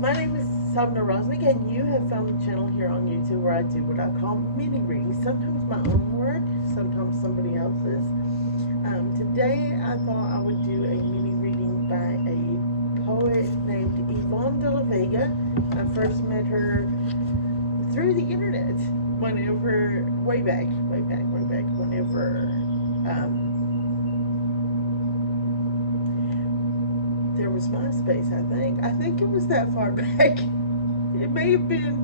My name is Sabne Raznik, and you have found the channel here on YouTube where I do what I call mini readings. Sometimes my own work, sometimes somebody else's. Today I thought I would do a mini reading by a poet named Yvonne de la Vega. I first met her through the internet whenever, way back, whenever there was MySpace, I think it was that far back. It may have been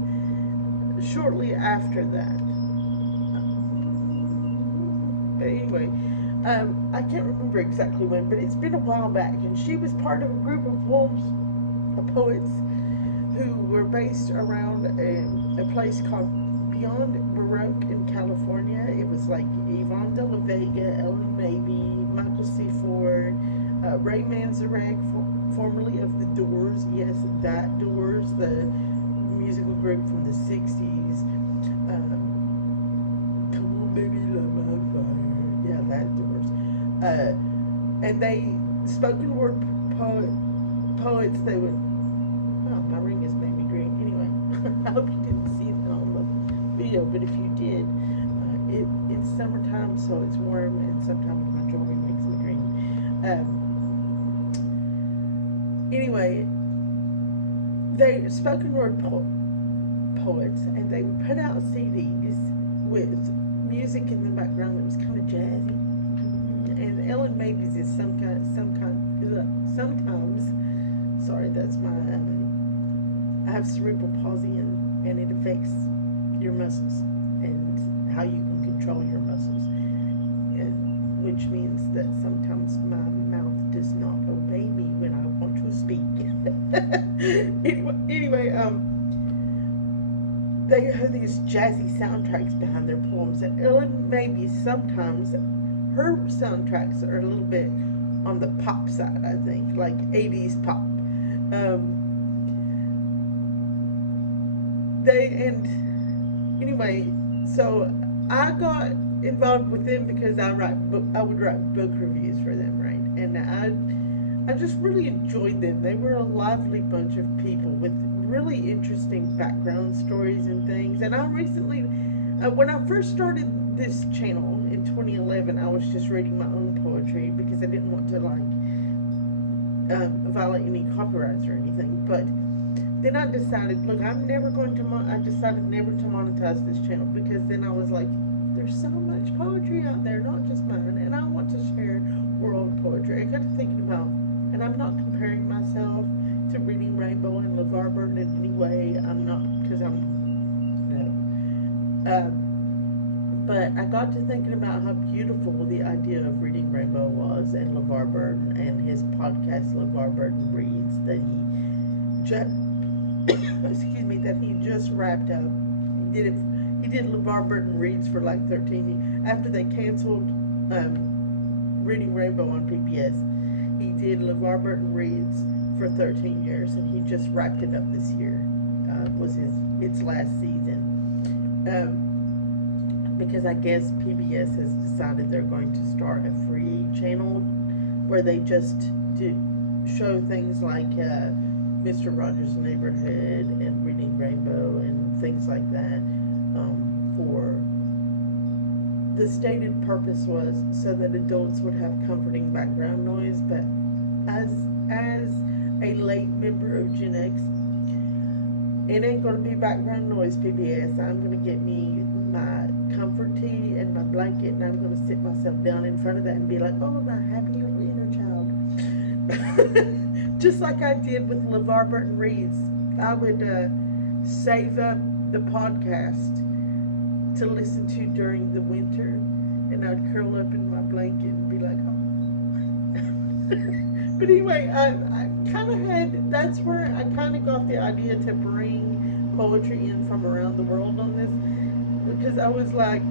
shortly after that. But anyway, I can't remember exactly when, but it's been a while back. And she was part of a group of poets who were based around a place called Beyond Baroque in California. It was like Yvonne de la Vega, Ellen Mabey, Michael C. Ford, Ray Manzarek, formerly of The Doors. Yes, that Doors, the musical group from the 60s. Come on, baby, love my fire. Yeah, that Doors. And they, spoken word poets, they would, oh, my ring has made me green. Anyway, I hope you didn't see that on the video, but if you did, it's summertime, so it's warm, and sometimes my jewelry makes me green. Anyway, they spoken word poets, and they would put out CDs with music in the background that was kind of jazzy. And Ellen Mabey's is sometimes. Sorry, that's my. I have cerebral palsy, and it affects your muscles and how you can control your muscles, and which means that sometimes my mouth does not obey me when I want to speak. anyway, they have these jazzy soundtracks behind their poems, and Ellen Mabey sometimes her soundtracks are a little bit on the pop side, I think, like 80s pop. Anyway, so I got involved with them because I would write book reviews for them, right? And I just really enjoyed them. They were a lively bunch of people with really interesting background stories and things. And I recently, when I first started this channel in 2011, I was just reading my own poetry because I didn't want to violate any copyrights or anything. But then I decided, look, I decided never to monetize this channel, because then I was like, there's so much poetry out there, not just mine, and I want to share world poetry. I got to thinking about, and I'm not comparing myself to Reading Rainbow and LeVar Burton in any way. I'm not, because I'm, no. But I got to thinking about how beautiful the idea of Reading Rainbow was, and LeVar Burton and his podcast, LeVar Burton Reads, that he just wrapped up. He did LeVar Burton Reads for like 13 years. After they canceled Reading Rainbow on PBS, he did LeVar Burton Reads for 13 years, and he just wrapped it up this year. Was its last season. Because I guess PBS has decided they're going to start a free channel where they just show things like Mr. Rogers' Neighborhood and Reading Rainbow and things like that. For the stated purpose was so that adults would have comforting background noise, but as a late member of Gen X, it ain't going to be background noise, PBS. I'm going to get me my comfort tea and my blanket, and I'm going to sit myself down in front of that and be like, oh, my happy little inner child. Just like I did with LeVar Burton Reads. I would save up the podcast to listen to during the winter, and I'd curl up in my blanket and be like, oh. But anyway, I kind of had, that's where I kind of got the idea to bring poetry in from around the world on this, because I was like,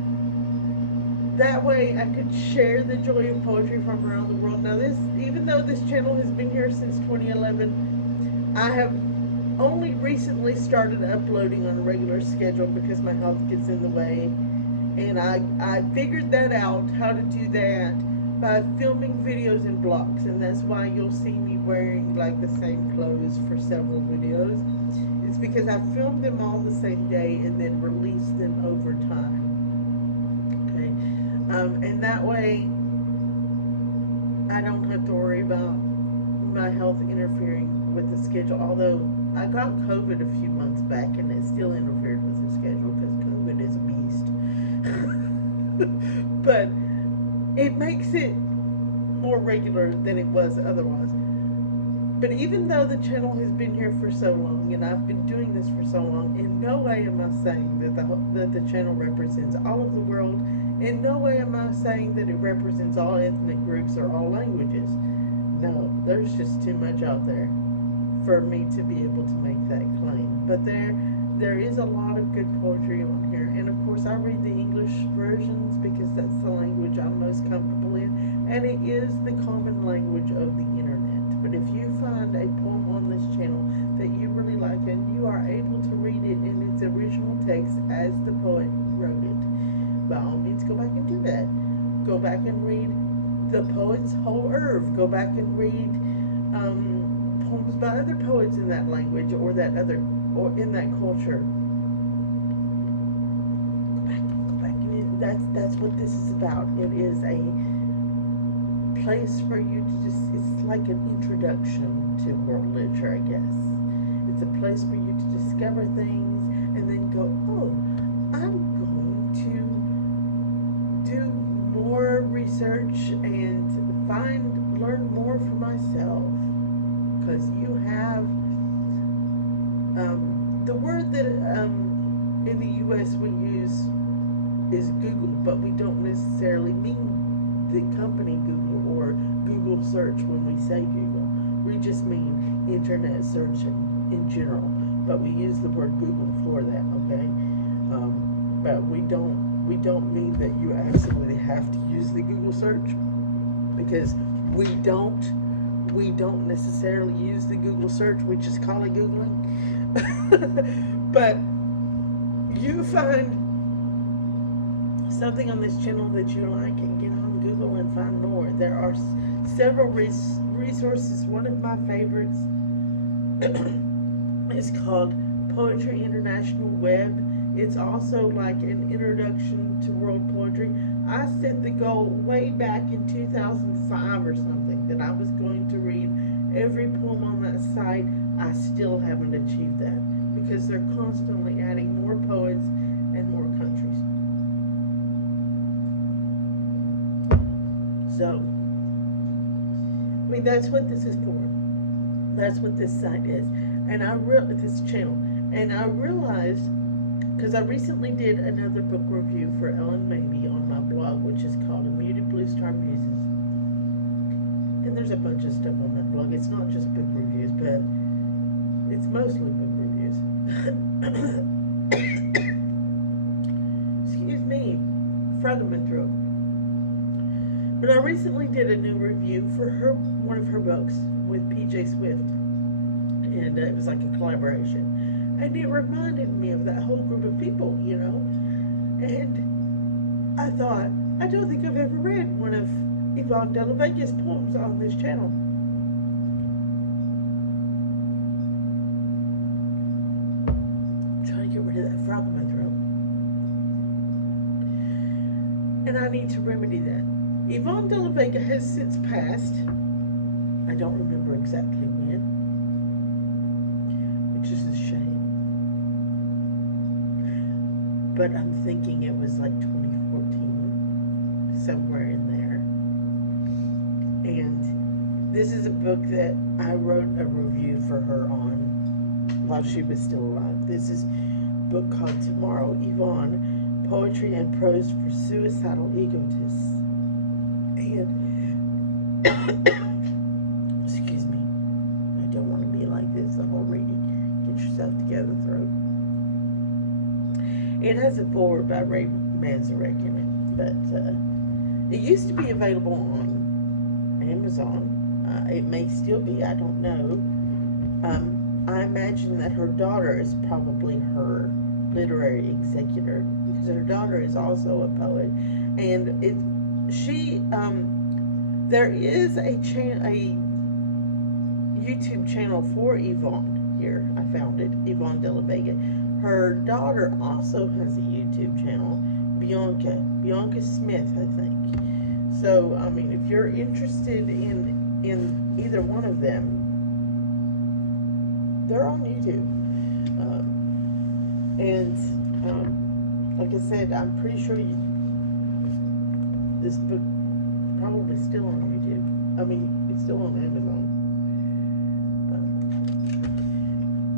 that way I could share the joy of poetry from around the world. Now this, even though this channel has been here since 2011, I have only recently started uploading on a regular schedule because my health gets in the way, and I figured that out, how to do that, by filming videos in blocks, and that's why you'll see me wearing like the same clothes for several videos. It's because I filmed them all the same day and then released them over time. Okay, and that way I don't have to worry about my health interfering with the schedule. Although I got COVID a few months back and it still interfered with the schedule because COVID is a beast. But it makes it more regular than it was otherwise. But even though the channel has been here for so long and I've been doing this for so long, in no way am I saying that the channel represents all of the world. In no way am I saying that it represents all ethnic groups or all languages. No, there's just too much out there for me to be able to make that claim. But there is a lot of good poetry on here. And of course I read the English versions because that's the language I'm most comfortable in. And it is the common language of the internet. But if you find a poem on this channel that you really like and you are able to read it in its original text as the poet wrote it, by all means go back and do that. Go back and read the poet's whole oeuvre. Go back and read poems by other poets in that language or in that culture. Go back and that's what this is about. It is a place for you to just, it's like an introduction to world literature, I guess. It's a place for you to discover things and then go, oh, I'm going to do more research and learn more for myself. Because you have the word that in the US we use is Google, but we don't necessarily mean the company Google or Google search when we say Google. We just mean internet searching in general, but we use the word Google for that, okay? But we don't mean that you absolutely have to use the Google search, because we don't necessarily use the Google search. We just call it Googling. But you find something on this channel that you like and get on Google and find more. There are several resources. One of my favorites is called Poetry International Web. It's also like an introduction to world poetry. I set the goal way back in 2005 or something that I was going to read every poem on that site. I still haven't achieved that because they're constantly adding more poets and more countries. So, I mean, that's what this is for. That's what this site is. And this channel. And I realized, because I recently did another book review for Ellen Maybe on my blog, which is called A Muted Blue Star Muses. And there's a bunch of stuff on that blog. It's not just book reviews, but it's mostly book reviews. Excuse me, frog in my throat. But I recently did a new review for one of her books with PJ Swift, and it was like a collaboration. And it reminded me of that whole group of people, you know. And I thought, I don't think I've ever read one of Yvonne de la Vega's poems on this channel. I'm trying to get rid of that frog in my throat. And I need to remedy that. Yvonne de la Vega has since passed. I don't remember exactly when, which is a shame. But I'm thinking it was like 2014, somewhere in there. And this is a book that I wrote a review for her on while she was still alive. This is a book called Tomorrow, Yvonne, Poetry and Prose for Suicidal Egotists. And, excuse me, I don't want to be like this the whole reading. Get yourself together, throat. It has a foreword by Ray Manzarek in it, but it used to be available on Amazon. It may still be, I don't know. I imagine that her daughter is probably her literary executor, because her daughter is also a poet, and there is a YouTube channel for Yvonne. Here, I found it. Yvonne de la Vega. Her daughter also has a YouTube channel. Bianca Smith, I think. So, I mean, if you're interested in either one of them, they're on YouTube. Like I said, I'm pretty sure this book probably still on YouTube. I mean, it's still on Amazon.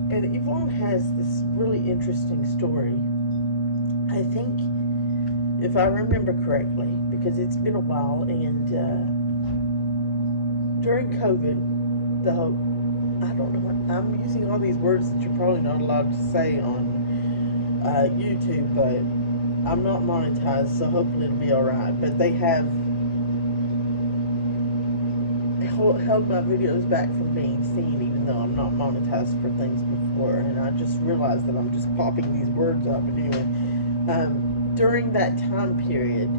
And Yvonne has this really interesting story. I think, if I remember correctly, because it's been a while, and during COVID, I don't know, I'm using all these words that you're probably not allowed to say on YouTube, but I'm not monetized, so hopefully it'll be alright. But they have held my videos back from being seen, even though I'm not monetized for things before, and I just realized that I'm just popping these words up. But anyway, during that time period,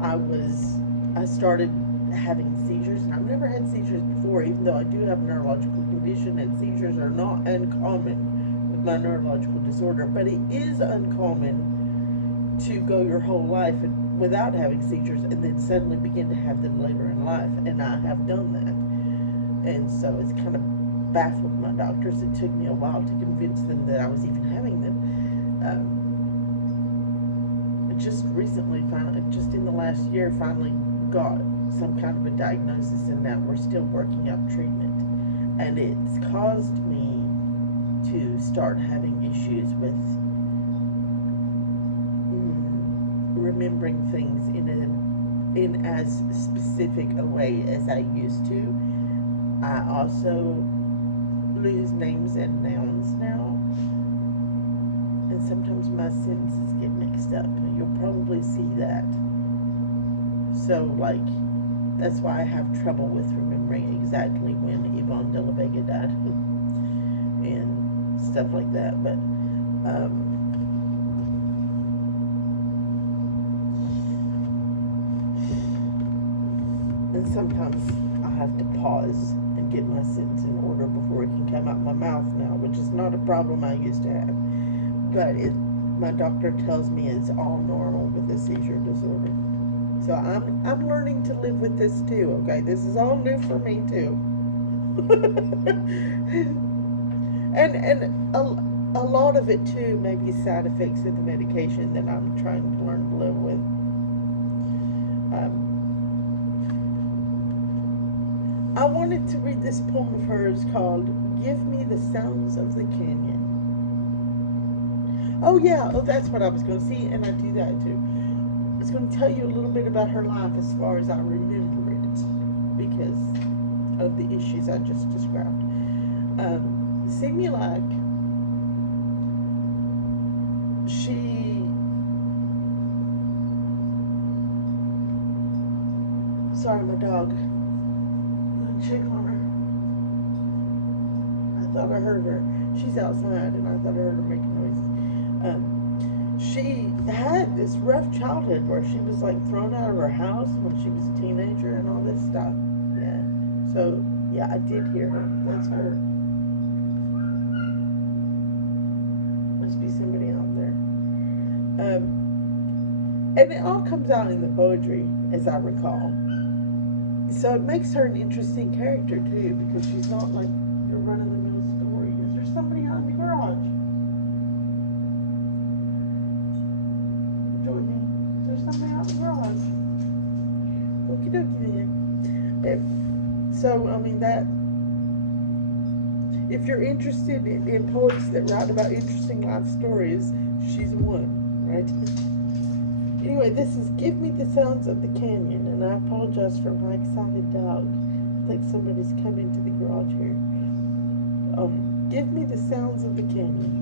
I started having seizures, and I've never had seizures before, even though I do have a neurological condition, and seizures are not uncommon with my neurological disorder, but it is uncommon to go your whole life without having seizures and then suddenly begin to have them later in life, and I have done that. And so it's kind of baffled my doctors. It took me a while to convince them that I was even having them. Just recently, just in the last year, finally got some kind of a diagnosis, and now we're still working out treatment. And it's caused me to start having issues with remembering things in as specific a way as I used to. I also lose names and nouns now, and sometimes my sentences get mixed up. You'll probably see that. So, like, that's why I have trouble with remembering exactly when Yvonne de la Vega died and stuff like that. But and sometimes I have to pause and get my sentence in order before it can come out my mouth now, which is not a problem I used to have. But my doctor tells me it's all normal with the seizure disorder. So I'm learning to live with this too, okay? This is all new for me too. and a lot of it too may be side effects of the medication that I'm trying to learn to live with. I wanted to read this poem of hers called Give Me the Sounds of the Canyon. Oh yeah, that's what I was going to see, and I do that too. I was going to tell you a little bit about her life as far as I remember it, because of the issues I just described. Seemed like sorry, my dog. Check on her. I thought I heard her. She's outside, and I thought I heard her making noises. She had this rough childhood where she was like thrown out of her house when she was a teenager and all this stuff. Yeah. So yeah, I did hear her. That's her. Must be somebody out there. And it all comes out in the poetry, as I recall. So it makes her an interesting character too, because she's not like your run-of-the-mill story. Is there somebody out in the garage? Jordan, is there somebody out in the garage? Okie dokie then. So, I mean, that, if you're interested in poets that write about interesting life stories, she's one, right? Anyway, this is Give Me the Sounds of the Canyon, and I apologize for my excited dog. I think somebody's come into the garage here. Give me the sounds of the canyon.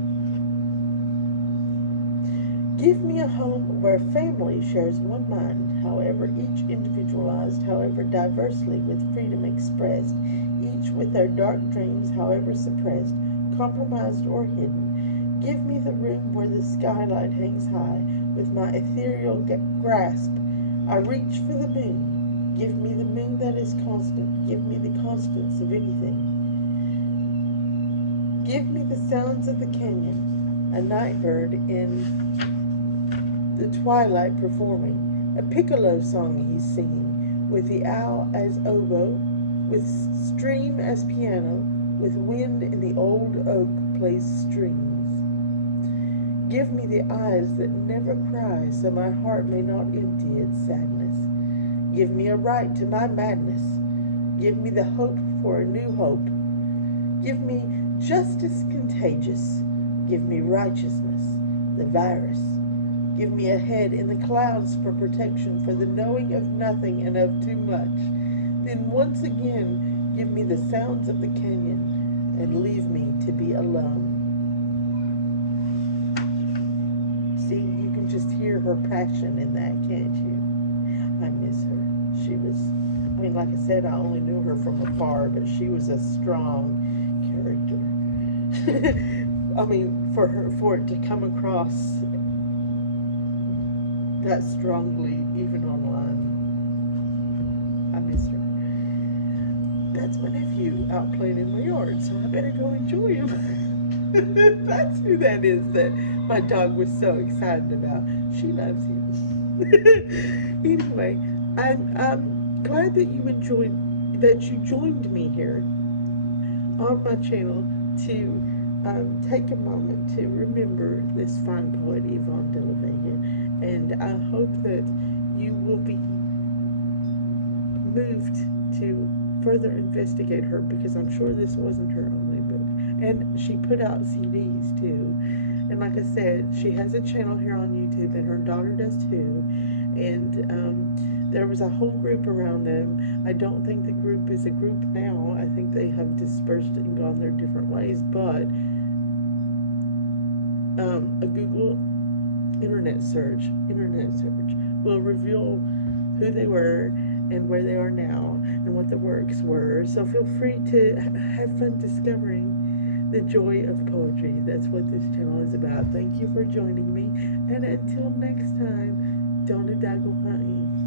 Give me a home where family shares one mind, however each individualized, however diversely with freedom expressed, each with their dark dreams, however suppressed, compromised or hidden. Give me the room where the skylight hangs high. With my ethereal grasp, I reach for the moon. Give me the moon that is constant. Give me the constants of anything. Give me the sounds of the canyon, a night bird in the twilight performing, a piccolo song he's singing, with the owl as oboe, with stream as piano, with wind in the old oak plays strings. Give me the eyes that never cry, so my heart may not empty its sadness. Give me a right to my madness. Give me the hope for a new hope. Give me justice contagious. Give me righteousness, the virus. Give me a head in the clouds for protection, for the knowing of nothing and of too much. Then once again, give me the sounds of the canyon and leave me to be alone. See, you can just hear her passion in that, can't you? I miss her. She was, I mean, like I said, I only knew her from afar, but she was a strong character. I mean, for it to come across that strongly, even online, I miss her. That's my nephew out playing in my yard, so I better go enjoy him. That's who that is that my dog was so excited about. She loves him. Anyway, I'm glad that you joined me here on my channel to take a moment to remember this fine poet, Yvonne de la Vega. And I hope that you will be moved to further investigate her, because I'm sure this wasn't her only book. And she put out CDs too. And like I said, she has a channel here on YouTube, and her daughter does too. And there was a whole group around them. I don't think the group is a group now. I think they have dispersed and gone their different ways. But a Google internet search will reveal who they were and where they are now and what the works were. So feel free to have fun discovering the joy of poetry. That's what this channel is about. Thank you for joining me, and until next time, Donna Dago Ha'i.